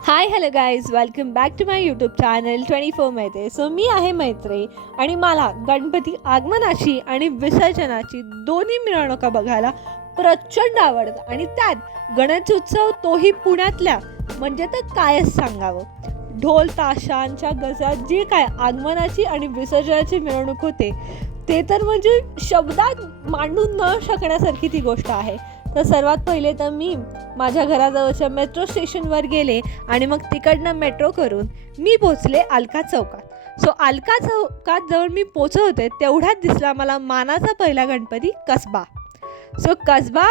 High hello guys, welcome back to my YouTube channel 24 Maitri. So मी आहे मैत्री आणि मला गणपती आगमनाची आणि विसर्जनाची दोन्ही मिरवणुका बघायला प्रचंड आवडतं. आणि त्यात गणेशोत्सव तोही पुण्यातल्या म्हणजे तर कायच सांगावं. ढोल ताशांच्या गजरात जे काय आगमनाची आणि विसर्जनाची मिरवणूक होते ते तर म्हणजे शब्दात मांडून न शकण्यासारखी ती गोष्ट आहे. तर सर्वात पहिले तर मी माझ्या घराजवळच्या मेट्रो स्टेशनवर गेले आणि मग तिकडनं मेट्रो करून मी पोचले अलका चौकात. सो अलका चौकात जवळ मी पोचत होते तेवढ्यात दिसला मला मानाचा पहिला गणपती कसबा. सो कसबा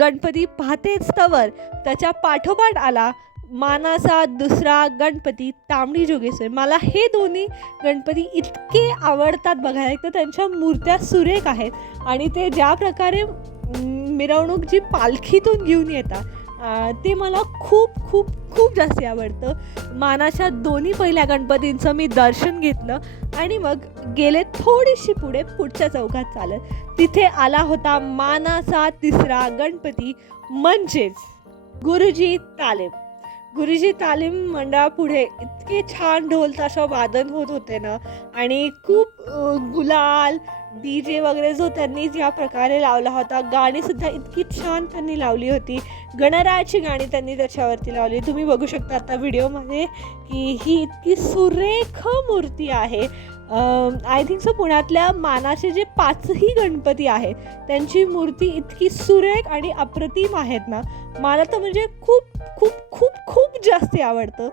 गणपती पाहतेच तवर त्याच्या पाठोपाठ आला मानाचा दुसरा गणपती तांबडी जोगेश्वरी. मला हे दोन्ही गणपती इतके आवडतात बघायला. एक तर त्यांच्या मूर्त्या सुरेख आहेत आणि ते ज्या प्रकारे मिरवणूक जी पालखीतून घेऊन येतात ते मला खूप खूप खूप जास्त आवडतं. मानाच्या दोन्ही पहिल्या गणपतींचं मी दर्शन घेतलं आणि मग गेले थोडीशी पुढच्या चौकात चालत. तिथे आला होता मानाचा तिसरा गणपती म्हणजेच गुरुजी तालीम मंडळापुढे इतके छान ढोल ताशा वादन होत होते ना. आणि खूप गुलाल DJ वगैरे जो त्यांनी ज्या प्रकारे लावला होता, गाणीसुद्धा इतकी छान त्यांनी लावली होती. गणरायाची गाणी त्यांनी त्याच्यावरती लावली. तुम्ही बघू शकता आता व्हिडिओमध्ये की ही इतकी सुरेख मूर्ती आहे. आय थिंक सो पुण्यातल्या मानाचे जे 5ही गणपती आहेत त्यांची मूर्ती इतकी सुरेख आणि अप्रतिम आहेत ना. मला तर म्हणजे खूप खूप खूप खूप जास्त आवडतं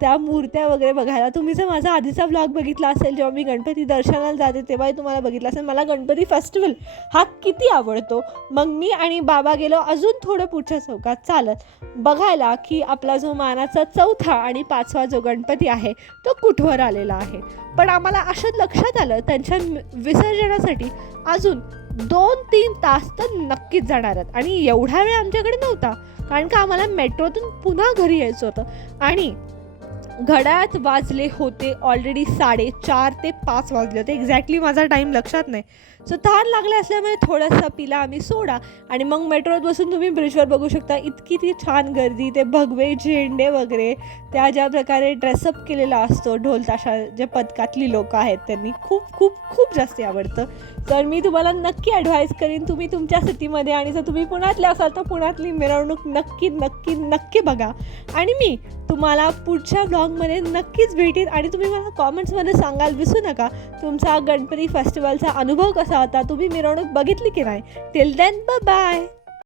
त्या मूर्त्या वगैरे बघायला. तुम्ही जर माझा आधीचा व्लॉग बघितला असेल जेव्हा मी गणपती दर्शनाला जाते तेव्हाही तुम्हाला बघितलं असेल मला गणपती फेस्टिवल हा किती आवडतो. मग मी आणि बाबा गेलो अजून थोडं पुढच्या चौकात चालत बघायला की आपला जो मानाचा चौथा आणि 5वा जो गणपती आहे तो कुठवर आलेला आहे. पण आम्हाला असं लक्षात आलं त्यांच्या विसर्जनासाठी अजून 2-3 तास तर नक्कीच जाणार आहेत. आणि एवढा वेळ आमच्याकडे नव्हता कारण का आम्हाला मेट्रोतून पुन्हा घरी यायचं होतं आणि घड्याळात वाजले होते ऑलरेडी 4:30 ते 5 वाजले होते. एक्झॅक्टली माझा टाईम लक्षात नाही. सो तहान लागले असल्यामुळे थोडासा पिला आम्ही सोडा आणि मग मेट्रोत बसून तुम्ही ब्रिजवर बघू शकता इतकी ती छान गर्दी, ते भगवे झेंडे वगैरे, त्या ज्या प्रकारे ड्रेसअप केलेला असतो ढोल ताशा जे पथकातली लोकं आहेत त्यांनी खूप खूप खूप जास्त आवडतं. तर मी तुम्हाला नक्की ॲडवाईस करीन तुम्ही तुमच्या सिटीमध्ये आणि जर तुम्ही पुण्यातले असाल तर पुण्यातली मिरवणूक नक्की नक्की नक्की बघा. आणि मी तुम्हाला पुढच्या ब्लॉगमध्ये नक्कीच भेटेन आणि तुम्ही मला कॉमेंट्समध्ये सांगायला विसरू नका तुमचा गणपती फेस्टिवलचा अनुभव कसा होता, तुम्ही मिरवणूक बघितली की नाही. Till then bye.